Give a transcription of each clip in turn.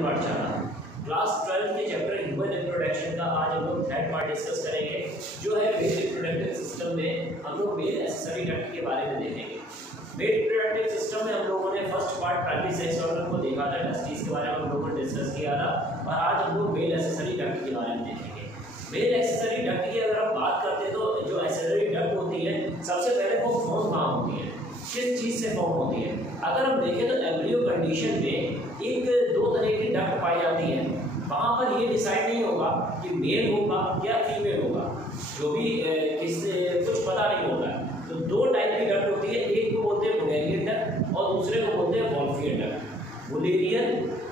Second part चल रहा है क्लास 12 के चैप्टर ह्यूमन रिप्रोडक्शन का। आज हम लोग थर्ड पार्ट डिस्कस करेंगे जो है मेल रिप्रोडक्टिव सिस्टम में हम लोग मेल एक्सेसरी डक्ट के बारे में देखेंगे। मेल रिप्रोडक्टिव सिस्टम में हम लोगों ने first part primary sex organ को देखा था, टेस्टिस के बारे में हम लोगों ने डिस्कस किया था, और आज हम लोग मेल एक्सेसरी डक्ट के बारे में देखेंगे। मेल एक्सेसरी डक्ट की अगर हम बात करते हैं तो जो एक्सेसरी डक्ट होती है सबसे पहले वो फॉर्म कहाँ होती है, किस चीज़ से फॉर्म होती है। अगर हम देखें तो एम्ब्रियो कंडीशन में एक दो तरह की डक्ट पाई जाती है। वहाँ पर ये डिसाइड नहीं होगा कि मेल होगा या फीमेल होगा, जो भी किससे कुछ पता नहीं होगा। तो दो टाइप की डक्ट होती है, एक को बोलते हैं बुलेरियन डक्ट और दूसरे को बोलते हैं वॉल्फियन डक्ट। बुलेरियन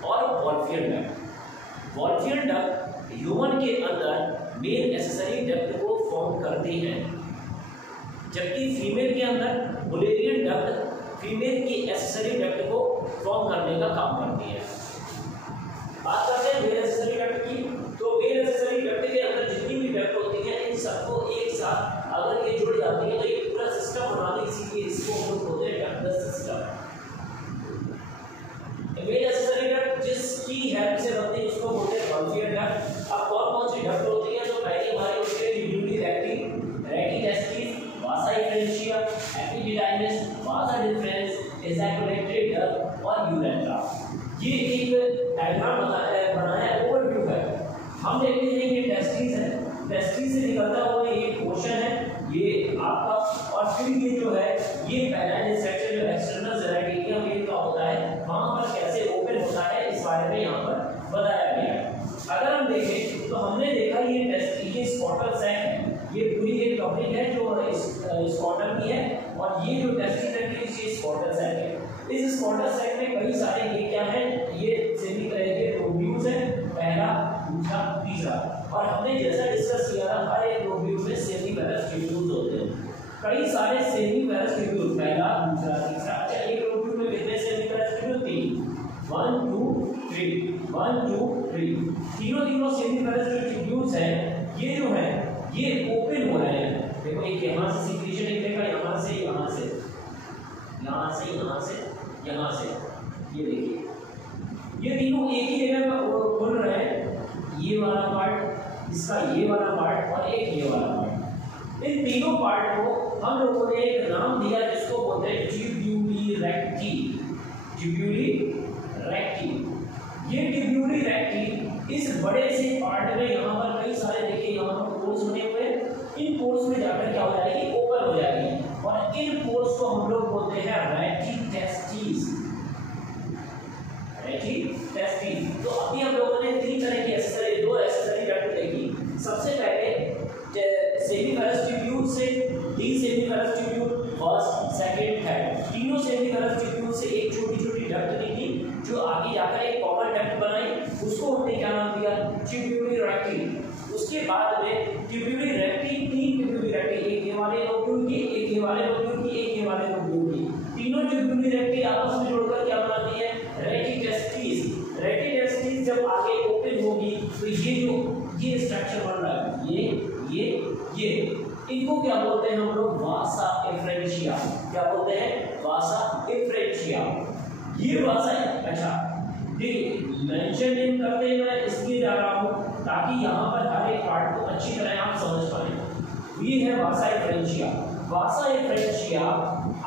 और Wolffian duct. Wolffian duct human के अंदर मेल एक्सेसरी डक्ट को फॉर्म करती है, जबकि फीमेल के अंदर बुलेरियन डक्ट फीमेल की एक्सेसरी डक्ट को फॉर्म करने का काम करती है। बात करते हैं मेल एक्सेसरी डक्ट की, तो मेल एक्सेसरी डक्ट के अंदर जितनी भी डक्ट होती है इन सबको एक साथ अगर ये जुड़ जाती है तो एक पूरा सिस्टम बना दे, इसीलिए इसको हम बोलते हैं duct system. Male accessory duct जिसकी हेल्प से बनती है उसको बोलते हैं वॉल्फियन डक्ट। अब कौन सी डक्ट होती है, तो पहली हमारी होती है ट्यूब्यूली रेक्टी, रेक्टी टेस्टिस, वासा इफ्रेंशिया, एपिडिडाइमिस, वासा डिफरेंस, एजाकुलेटरी डक्ट और यूरेथ्रा। ये एक डायग्राम बनाया है, ओवरव्यू है। हम देखते हैं ये टेस्टिस है, टेस्टिस से निकलता हुआ ये पोर्शन है ये आपका, और फिर ये जो है ये पैराइनल स्ट्रक्चर जो एक्सटर्नल जेराइटिया में का होता है वहां पर कैसे ओपन होता है इस बारे में यहाँ पर बताया गया है। अगर हम देखें तो हमने देखा ये टेस्ट ये स्पॉटल सैक है, ये पूरी एक टॉपिक है जो स्पॉटल की है, और ये जो टेस्टिस है ये स्पॉटल सैक है। इस स्पॉटल सैक में कई सारे ये क्या है, ये सेमी तरह के लोब्यूल्स है, पहला दूसरा तीसरा, और हमने जैसा डिस्कस किया था हर एक लोब्यूल में सेमी पैरस ट्यूब्यूल्स होते हैं, कई सारे सेमी पैरस ट्यूब्यूल, पहला दूसरा तीसरा। अच्छा, एक लोब्यूल में कितने सेमी पैरस ट्यूब्यूल? 3, 1 2 3, 1 2 3, तीनों सेमी पैरस ट्यूब्यूल्स हैं, ये जो है ये ओपन हो रहे हैं। देखो एक यहाँ से सिक्रीशन निकलेगा, यहाँ से यहाँ से यहाँ से यहाँ से यहाँ से, ये देखिए ये तीनों एक ही जगह पर खुल रहे हैं, ये वाला पार्ट, इसका ये वाला पार्ट और एक ये वाला पार्ट। इन तीनों पार्ट को हम लोगों ने एक नाम दिया जिसको बोलते हैं ट्यूब्यूली रेक्टी। ट्यूब्यूली रेक्टी, ये ट्यूब्यूली रेक्टी इस बड़े से पार्ट में यहाँ पर कई सारे देखिए यहाँ पर पोर्स बने हुए हैं, इन पोर्स में जाकर क्या हो जाएगी, ओपन हो जाएगी, और इन पोर्स को हम लोग बोलते हैं रेक्टी टेस्टिस। Recti testis. तो अभी हम लोगों ने तीन तरह की एक्सेसरी, दो एक्सेसरी डक्ट देखी। सबसे पहले सेमी पैरस ट्यूब्यूल से 3 seminiferous tubule, first second third, तीनों सेमी पैरस ट्यूब्यूल से एक छोटी छोटी डक्ट निकली जो आगे जाकर एक कॉमन डक्ट बनाई, उसको हमने क्या नाम दिया, ट्यूब्यूली रेक्टी। उसके बाद में ट्यूब्यूली रेक्टी, 3 ट्यूब्यूली रेक्टी, एक ये वाले लोब्यूल की, एक ये वाले लोब्यूल की, एक ये वाले लोब्यूल की, तीनों ट्यूब्यूली रेक्टी आपस में जोड़कर क्या बनाती है, रेक्टी टेस्टिस। रेक्टी टेस्टिस जब आगे ओपन होगी तो ये जो ये स्ट्रक्चर बन रहा है, ये इनको क्या बोलते हैं हम लोग, वासा इफ्रेंशिया। क्या बोलते हैं, वासा इफ्रेंशिया। ये वासा, अच्छा देखिए मेंशन इन करते मैं इसलिए जा रहा हूँ ताकि यहाँ पर हर एक पार्ट को अच्छी तरह आप समझ पाए। ये है वासा इफ्रेंशिया। वासा इफ्रेंशिया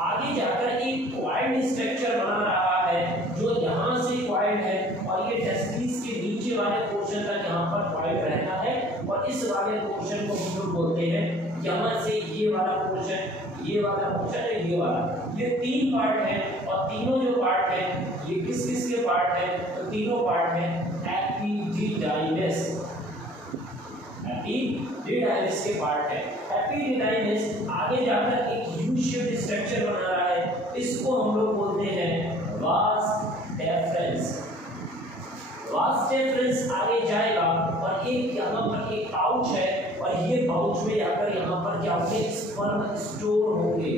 आगे जाकर एक क्वाइल्ड स्ट्रक्चर बना रहा है जो यहाँ से क्वाइल्ड है, और ये टेस्टिस के नीचे वाले पोर्शन तक यहाँ पर क्वाइल्ड रहता है, और इस वाले पोर्शन को हम लोग बोलते हैं, यहाँ से ये वाला पोर्शन, ये वाला पोर्शन है, ये वाला, ये 3 पार्ट है, और तीनों जो पार्ट है ये किस किस के पार्ट है, तो तीनों पार्ट है एपिडिडाइमिस। एपिडिडाइमिस के पार्ट है। एपिडिडाइमिस आगे जाकर एक यू शेप्ड स्ट्रक्चर बना रहा है, इसको हम लोग बोलते हैं वास डेफरेंस। वास डेफरेंस आगे जाएगा और एक यहाँ पर एक पाउच है, और ये पाउच में जाकर यहाँ पर क्या होंगे, स्पर्म स्टोर होंगे,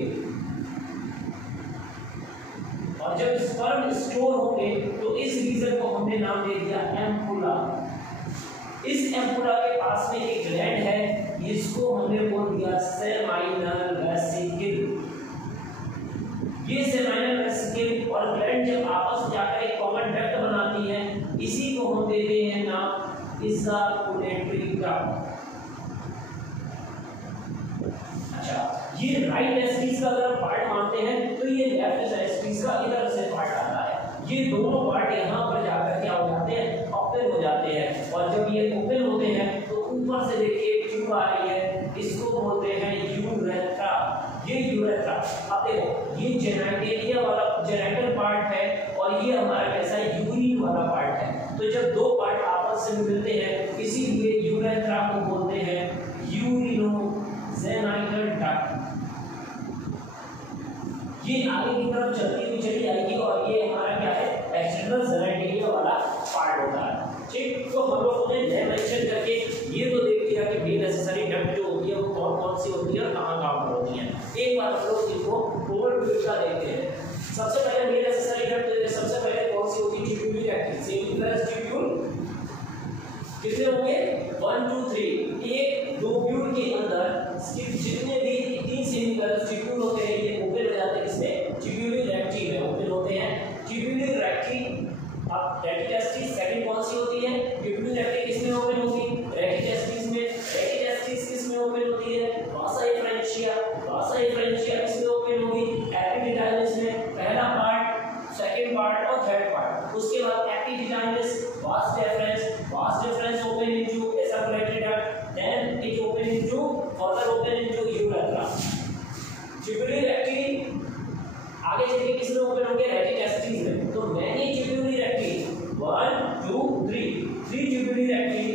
और जब स्पर्म स्टोर होंगे तो इस रीजन को हमने नाम दे दिया एम्पुला। इस एम्पुला के पास में एक ग्लैंड है, इसको हमने बोल दिया सेमाइनल वेसिकल। ये सेमाइनल वेसिकल और ग्लैंड जब आपस में जाकर एक कॉमन डक्ट बनाती है, इसी को हम देते हैं नाम इजाकुलेटरी ट्रैक्ट। अच्छा, ये राइट टेस्टिस का अगर पार्ट मानते हैं तो ये लेफ्ट टेस्टिस का इधर से पार्ट आता है। ये दोनों पार्ट यहाँ पर जाकर क्या हो जाते हैं, ओपन हो जाते हैं। और जब ये ओपन होते हैं तो ऊपर से देखिए ट्यूब आ रही है, इसको बोलते हैं यूरेथ्रा। ये यूरेथ्रा, अब देखो ये जेनेटेरिया वाला जेनेटल पार्ट है और ये हमारा कैसा है, यूरिन वाला पार्ट है। तो जब दो पार्ट आपस में मिलते हैं इसीलिए यूरेथ्रा को बोलते हैं यूरिनोजेनाइटल डक्ट। ये आगे की तरफ चलती हुई चली आएगी और ये हमारा क्या है, एक्सटर्नल जेनेटेरिया वाला पार्ट होता है। ठीक, तो हम लोग ने मेंशन करके ये तो देख लिया कि मेन नेसेसरी डक्ट जो होती है वो कौन कौन सी होती है और कहाँ कहाँ पर होती है। एक बार हम लोग इनको ओवरव्यू का देखते हैं। सबसे पहले मेन नेसेसरी डक्ट सबसे पहले कौन सी होती है, ट्यूब्यूलर एक्टिन। सेमिफेरस ट्यूब्यूल कितने होंगे, 1 2 3। एक ट्यूब्यूल के अंदर जितने भी 3 सेमिफेरस ट्यूब्यूल होते हैं ये ओपन हो जाते हैं, इसमें ट्यूब्यूलर रेक्टी में ओपन होते हैं। ट्यूब्यूलर रेक्टी, अब रेक्टिटेस्टिस सेकंड कौन सी होती है, ट्यूब्यूलर रेक्टी किसमें ओपन होगी, रेक्टिटेस्टिस में। रेक्टिटेस्टिस किसमें ओपन होती है, वासा एफ्रेंशिया। वासा एफ्रेंशिया किसमें ओपन होगी, एपिडिडाइमिस में। पहला पार्ट, सेकंड पार्ट और थर्ड पार्ट। उसके बाद epididymis, vas deferens, vas deferens open into ejaculatory duct, then it open into further open into urethra. Tubular recti आगे चलिए किसमें ओपन होंगे, रेक्टिटेस्टिस में। तो मैंने tubular recti 1 2 3 tubular recti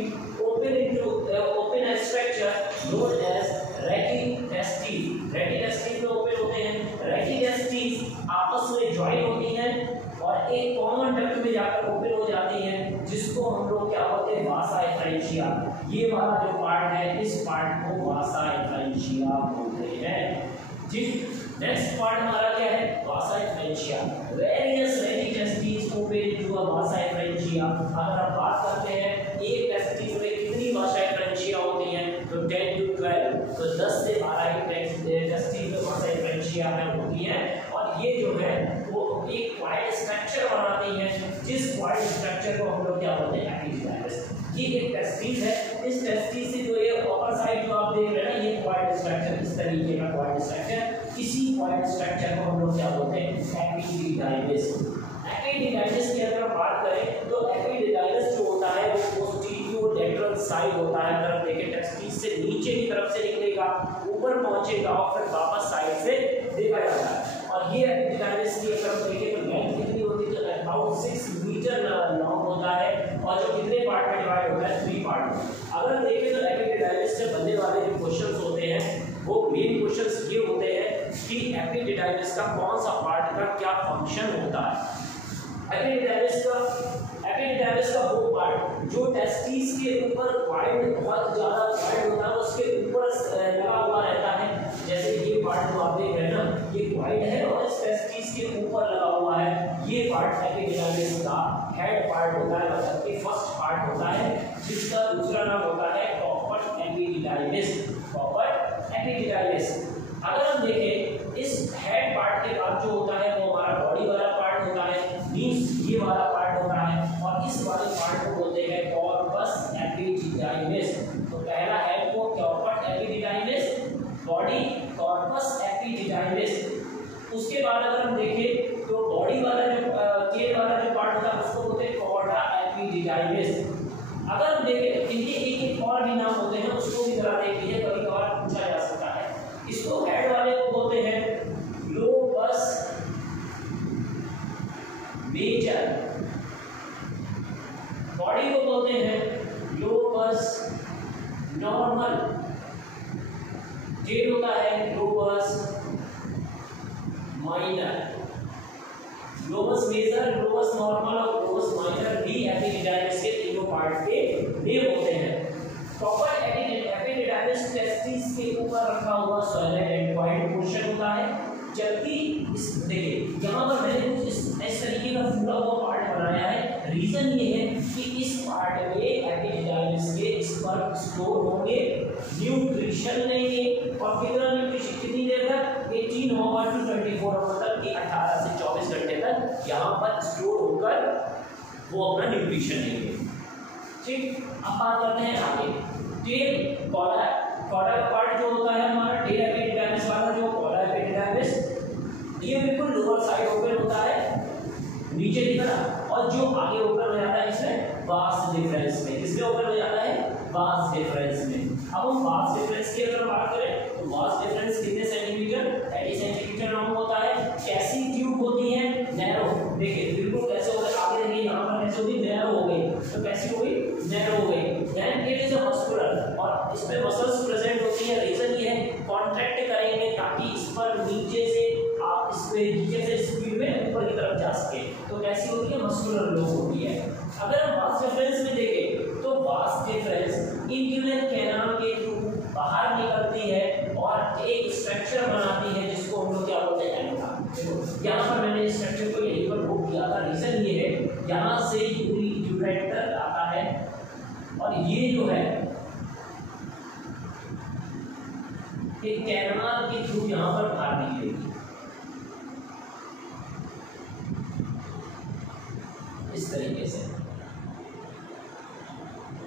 open into open structure known as rete testis. Rete testis में open होते हैं। रेक्टिटेस्टिस आपस में ज्वाइन होती हैं और एक कॉमन डक्ट में जाकर ओपन हो जाती हैं, जिसको हम लोग क्या बोलते हैं, वासा एफ्रेंशिया। ये वाला जो पार्ट है इस पार्ट को वासा एफ्रेंशिया बोलते हैं। ठीक, नेक्स्ट पार्ट हमारा क्या है, vasa efferentia. Various rete testis open into a vasa efferentia. अगर आप बात करते हैं एक टेस्टिस में कितनी वासा एफ्रेंशिया होती हैं, तो 10 to 12, तो 10 से 12 टेस्टिस में वासा एफ्रेंशिया होती हैं। और ये जो है वो एक क्वाइड स्ट्रक्चर बनाती हैं, जिस क्वाइड स्ट्रक्चर को हम लोग क्या बोलते हैं, एपिडिडाइमिस। ये एक टेस्टिस है, इस टेस्टिस से जो ये अपर साइड जो आप देख रहे हैं ना, ये क्वाइड स्ट्रक्चर, इस तरीके का क्वाइड स्ट्रक्चर, इसी क्वाइड स्ट्रक्चर को हम लोग क्या बोलते हैं, एपिडिडाइमिस। एपिडिडाइमिस की अगर बात करें तो एपिडिडाइमिस जो होता है वो पोस्टीरियर लेटरल साइड होता है। अगर देखें टेस्टिस से नीचे की तरफ से निकलेगा, ऊपर पहुंचेगा और फिर वापस साइड से देखा जाता है। और ये एपिडिडाइमिस की अगर देखें तो लेंथ कितनी होती है, तो अबाउट 6 मीटर लॉन्ग होता है और जो कितने पार्ट में डिवाइड होता है, 3 पार्ट में। अगर देखें तो एपिडिडाइमिस से बनने वाले जो क्वेश्चंस होते हैं वो मेन क्वेश्चंस ये होते हैं कि एपिडिडाइमिस का कौन सा पार्ट का क्या फंक्शन होता है। एपिडिडाइमिस का वो पार्ट जो टेस्टिस के ऊपर वाइड, बहुत ज्यादा वाइड होता है, उसके ऊपर लगा हुआ रहता है। जैसे ये पार्ट जो आप देख रहे हैं ना, ये वाइड है और इस टेस्टिस के ऊपर लगा हुआ है। ये पार्ट एपिडिडाइमिस का हेड पार्ट होता है, मतलब कि फर्स्ट पार्ट होता है, जिसका दूसरा नाम होता है कॉपर एपिडिडाइमिस। Copper epididymis. अगर हम देखें इस हेड पार्ट के बाद जो होता है वो हमारा बॉडी वाला पार्ट होता है, मींस ये वाला पार्ट होता है, और इस वाले पार्ट को बोलते हैं कॉर्पस एपिडिडाइमिस। तो पहला हेड को corpus epididymis, body corpus epididymis. उसके बाद अगर हम देखें तो बॉडी वाला जो टेल वाला जो पार्ट होता है उसको बोलते हैं कॉर्डा एपिडिडाइमिस। अगर हम देखें इनके एक और भी नाम होते हैं, उसको भी जरा देख लीजिए, कभी कभार पूछा जा सकता है। इसको हेड वाले को बोलते हैं लोबस मेजर, बॉडी को बोलते हैं लोबस नॉर्मल, टेल होता है लोबस माइनर। लोबस मेजर, लोबस नॉर्मल और लोबस माइनर भी एपिडिडाइमिस के तीनों पार्ट के नेम होते हैं। कॉपर एपिडिडाइमिस टेस्टिस के ऊपर रखा हुआ सॉलिड एंडोइड पोर्शन होता है, जबकि इस देखिए यहाँ पर मैंने कुछ इस तरीके का पूरा वो पार्ट बनाया है। रीजन ये है कि इस पार्ट में एपिडिडाइमिस के स्पर्म स्टोर होंगे, न्यूट्रिशन लेंगे, और कितना न्यूट्रिशन, कितनी देर तक, 18 आवर टू 24 आवर तक, 18 से 24 घंटे तक यहाँ पर स्टोर होकर वो अपना न्यूट्रिशन लेंगे। ठीक, अब बात करते हैं आगे। टेल कॉर्डा का पार्ट जो होता है हमारा टेल एपिडाइमिस वाला, जो कॉर्डा एपिडाइमिस, ये बिल्कुल लोअर साइड ओपन होता है नीचे की तरफ, और जो आगे ओपन हो जाता है इसमें वास डिफरेंस में। किसमें ओपन हो जाता है? वास डिफरेंस में। अब हम वास डिफरेंस की अगर बात करें तो वास डिफरेंस कितने सेंटीमीटर? 30 सेंटीमीटर लॉन्ग होता है। कैसी ट्यूब होती है? नैरो। देखिए बिल्कुल कैसे हो गए, आगे देखिए यहाँ पर कैसे होगी? नैरो हो गई। तो कैसी हो गई? नैरो हो गई। Then it is a muscular, और इसमें मसल्स प्रेजेंट होती है। रीजन ये है कॉन्ट्रैक्ट करेंगे ताकि इस पर नीचे से आप इस पे नीचे से स्पीड में ऊपर की तरफ जा सके। तो कैसी होती है? मस्कुलर लोब होती है। अगर हम वास डिफरेंस में देखें तो वास डिफरेंस इंग्युलर कैनाल के थ्रू बाहर निकलती है और एक स्ट्रक्चर बनाती है जिसको हम लोग क्या बोलते हैं? एंका। देखो यहाँ पर मैंने स्ट्रक्चर को यहीं पर ड्रॉ किया था। रीजन ये है यहाँ से यूरेटर आता है और ये जो है एक कैनाल के थ्रू यहाँ पर बाहर निकलेगी इस तरीके से।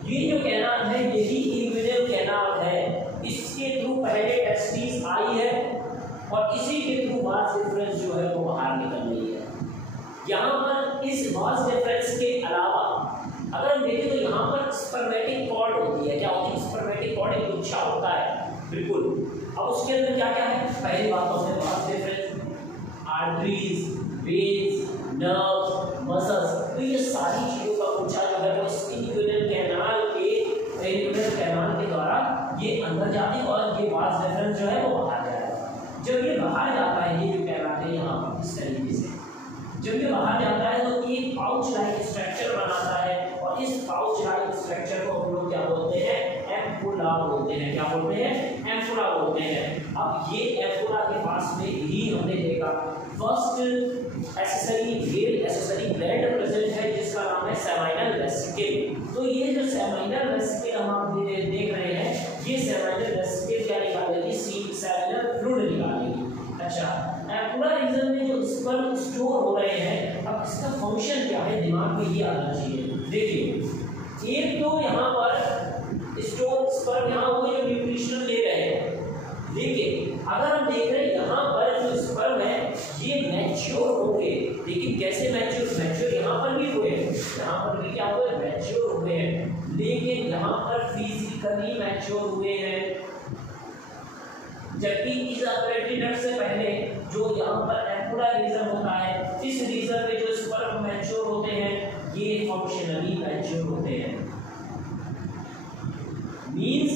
ये जो कैनाल है यही इंग्विनल कैनाल है। इसके थ्रू पहले टेस्टिस आई है और इसी के थ्रू वास डिफरेंस जो है वो बाहर निकल रही है। यहाँ पर इस वास डिफरेंस के अलावा अगर हम देखें तो यहाँ पर स्पर्मेटिक कॉर्ड होती है। क्या होती है? स्पर्मेटिक कॉर्ड एक गुच्छा होता है, बिल्कुल। अब उसके अंदर क्या क्या है? पहली बात तो हमने vas deferens, arteries, veins, nerves, muscles, तो ये सारी चीजों का गुच्छा जो है वो इंग्विनल कैनाल के द्वारा ये अंदर जाती है और ये वास डिफरेंस जो है वो बाहर जाएगा। जब ये बाहर जाता है, ये जो कैनाल है यहाँ पर इस तरीके से जब ये बाहर जाता है तो ये पाउच लाइक स्ट्रक्चर बनाता है और इस पाउच लाइक स्ट्रक्चर को हम लोग क्या बोलते हैं? एम्पुला बोलते हैं। क्या बोलते हैं? एम्पुला बोलते हैं। अब ये एम्पुला के पास में ही हमने देखा first accessory well accessory gland present है जिसका नाम है सेमाइनल वेसिकल। तो ये जो सेमाइनल वेसिकल हम देख रहे हैं, ये सेमाइनल वेसिकल क्या निकालेगी? सेमिनल फ्लूइड निकालेगी। अच्छा, एम्पुला रीजन में जो स्पर्म स्टोर हो रहे हैं, अब इसका फंक्शन क्या है? दिमाग में ये आना चाहिए। देखिए एक तो यहाँ पर स्टोर स्पर्म यहाँ हो जो न्यूट्रिशन ले रहे हैं, लेकिन अगर हम देख रहे हैं यहाँ पर जो स्पर्म है ये मैच्योर होंगे। लेकिन कैसे मैच्योर यहाँ पर भी हुए, यहाँ पर भी क्या हुए? मैच्योर हुए हैं, लेकिन यहाँ पर फिजिकली मैच्योर हुए हैं। जबकि इस अपरेटरी डक्ट से पहले जो यहाँ पर एम्पुला रीजन होता है, इस रीजन में जो स्पर्म मैच्योर होते हैं ये फंक्शनली मैच्योर होते हैं। मींस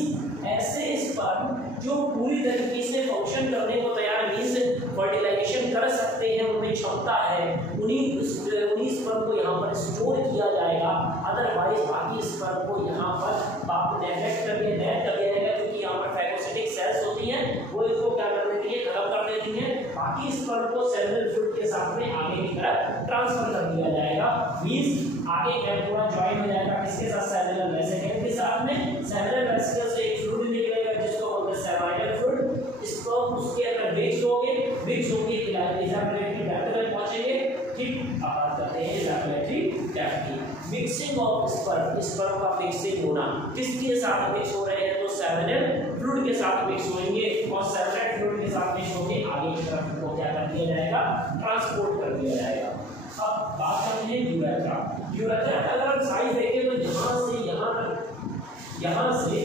ऐसे स्पर्म जो पूरी तरीके से फंक्शन करने को तैयार, मींस फर्टिलाइजेशन कर सकते हैं, उनमें क्षमता है, उन्हीं स्पर्म को यहाँ पर स्टोर किया जाएगा। अदरवाइज बाकी स्पर्म को यहाँ पर नेग्लेक्ट कर दिया जाएगा, क्योंकि यहाँ पर फैगोसिटिक सेल्स होती हैं, वो इसको क्या कर देती है? खत्म कर देती हैं। बाकी स्पर्म को सेलुलर फ्लूइड के साथ में आगे की तरफ ट्रांसफर कर दिया जाएगा। मींस आगे एम्पुला जॉइन हो जाएगा किसके साथ? सेलुलर वेसिकल के साथ में। सेलुलर वेसिकल से एक फ्लूइड निकलेगा जिसको बोलते हैं सेमाइनल फ्लूइड। इसको उसके अंदर मिक्स होंगे इजाकुलेटरी डक्ट में पहुंचेंगे। ठीक, अब बात करते हैं इजाकुलेटरी डक्ट की। मिक्सिंग ऑफ स्पर्म का मिक्सिंग होना, किसके साथ मिक्स हो रहे हैं? तो सेमिनल फ्लूइड के साथ मिक्स होंगे और सेमिनल फ्लूइड के साथ मिक्स होकर आगे की तरफ को क्या कर दिया जाएगा? ट्रांसपोर्ट कर दिया जाएगा। अब बात करते हैं यूरेथ्रा। यूरेथ्रा अगर हम साइज देखें तो यहाँ से यहाँ तक, यहाँ से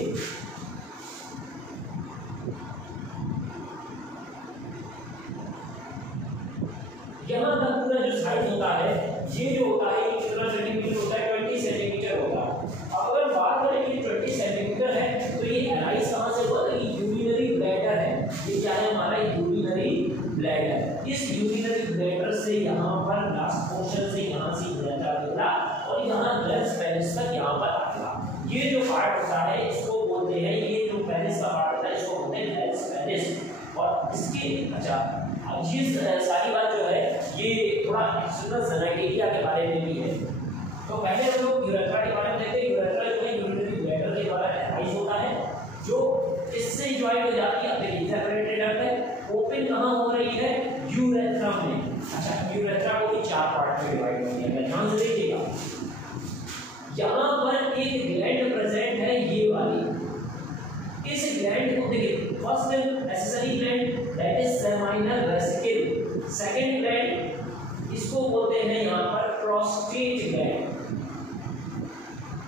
यहाँ तक पूरा जो साइज होता है ये जो होता है ये कितना सेंटीमीटर होता है? 20 सेंटीमीटर होता है। अब अगर बात करें कि 20 सेंटीमीटर है तो ये एराइज कहाँ से हुआ? ये यूरिनरी ब्लैडर है। ये क्या है हमारा? Urinary bladder. इस यूरिनरी ब्लैडर से यहाँ पर लास्ट पोर्शन से यहाँ से यूरेथ्रा निकला और यहाँ ग्लैंड्स पेनिस तक यहाँ पर आया। ये जो पार्ट होता है इसको यहाँ पर एक ग्लैंड प्रेजेंट है, ये वाली। इस ग्लैंड को देखिए, first accessory gland that is seminal vesicle, second gland इसको बोलते हैं यहाँ पर प्रोस्टेट ग्लैंड,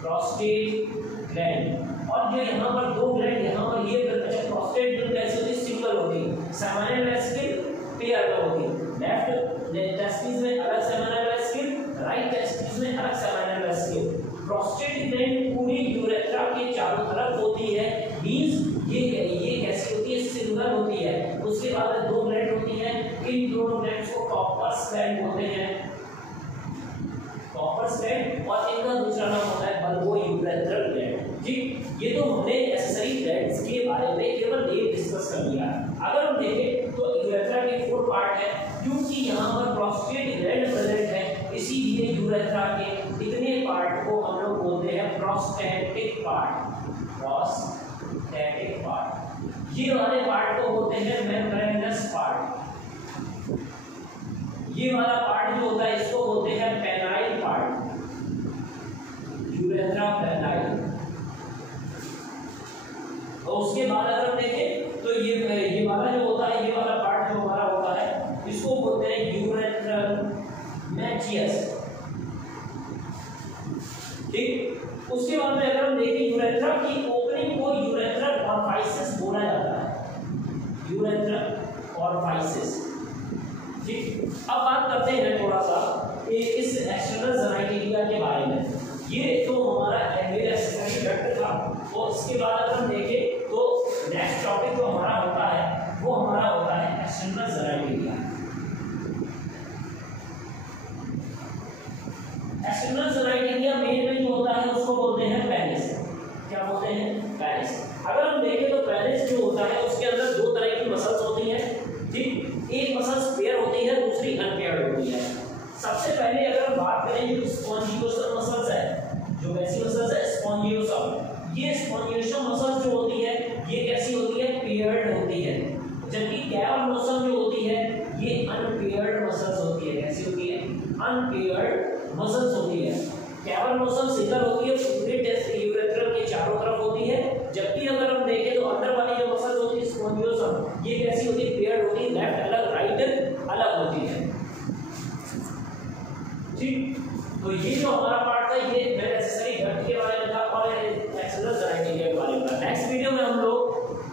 प्रोस्टेट ग्लैंड। और जो यहाँ पर दो ग्लैंड यहाँ पर ये, अच्छा प्रोस्टेट ग्लैंड कैसे होती है, सिंगल होती है, सेमाइनल वेसिकल पेयर में होती है, लेफ्ट टेस्टिस में अलग सेमाइनल वेसिकल, राइट टेस्टिस में अलग सेमाइनल वेसिकल। प्रोस्टेट ग्लैंड पूरी यूरेथ्रा के चारों तरफ होती है, मींस ये कैसी होती है, सिंगल होती है। उसके बाद दो ग्लैंड होती है, इन दोनों ग्लैंड्स को कॉपर्स ग्लैंड बोलते हैं, कॉपर्स ग्लैंड, और इनका दूसरा नाम होता है बल्बो यूरेथ्रल ग्लैंड। ठीक, ये तो हमने एक्सेसरी ग्लैंड्स के बारे में केवल एक डिस्कस कर लिया। अगर हम देखें तो यूरेथ्रा के 4 पार्ट है, क्योंकि यहाँ पर प्रोस्टेट ग्लैंड प्रेजेंट है, इसीलिए यूरेथ्रा के इतने पार्ट को हम लोग बोलते हैं प्रोस्टैटिक पार्ट, प्रोस्टैटिक पार्ट। ये वाले पार्ट को बोलते हैं मेम्ब्रेनस पार्ट, ये वाला पार्ट जो होता है इसको बोलते हैं पेनाइल पार्ट, यूरेथ्रा पेनाइल। और उसके बाद अगर हम देखें तो ये वाला जो होता है, ये वाला पार्ट जो हमारा होता है इसको बोलते हैं यूरेथ्रल मैचियस। ठीक, उसके बाद में अगर हम देखें यूरेथ्रा की ओपनिंग को यूरेथ्रल ऑरिफिस बोला जाता है, यूरेथ्रल ऑरिफिस। ठीक, अब बात करते हैं थोड़ा सा इस एक्सटर्नल जेनाइटेलिया के बारे में। ये तो हमारा एंगल एक्सेसरी डक्ट था, और इसके बाद अगर हम देखें तो नेक्स्ट टॉपिक जो हमारा होता है वो हमारा होता है external genitalia. External genitalia main में जो होता है उसको बोलते हैं पेनिस। क्या बोलते हैं, पेनिस। अगर हम देखें तो पेनिस जो होता है उसके अंदर दो तरह की मसल्स होती हैं। ठीक, एक मसल्स पेयर होती है, दूसरी अनपेयर्ड होती है। सबसे पहले अगर हम बात करें जो स्पॉन्जियोसम मसल्स है, जो कैसी मसल्स है, स्पॉन्जियोसम। ये स्पॉन्जियोसम मसल्स जो होती है ये कैसी होती है, पेयर्ड होती है, जबकि कैवर्नोसम जो होती है ये अनपेयर्ड मसल्स होती है। कैसी होती है, अनपेयर्ड मसल्स होती है। कैवर्नोसम सिंगल होती है, पूरे यूरेथ्रल के चारों तरफ होती है, जबकि अगर हम देखें तो अंदर वाली जो मसल्स होती है स्पॉन्जियोसम, ये कैसी होती है, पेयर्ड होती है, लेफ्ट अलग राइट अलग होती है। ठीक, तो ये जो हमारा पार्ट था ये एक्सेसरी डक्ट के बारे में था और एक्सटर्नल जेनाइटेलिया के बारे में था। नेक्स्ट वीडियो में हम लोग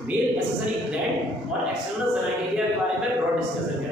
मेल एक्सेसरी ग्लैंड और एक्सटर्नल जेनाइटेलिया के बारे में ब्रॉड डिस्कशन करेंगे।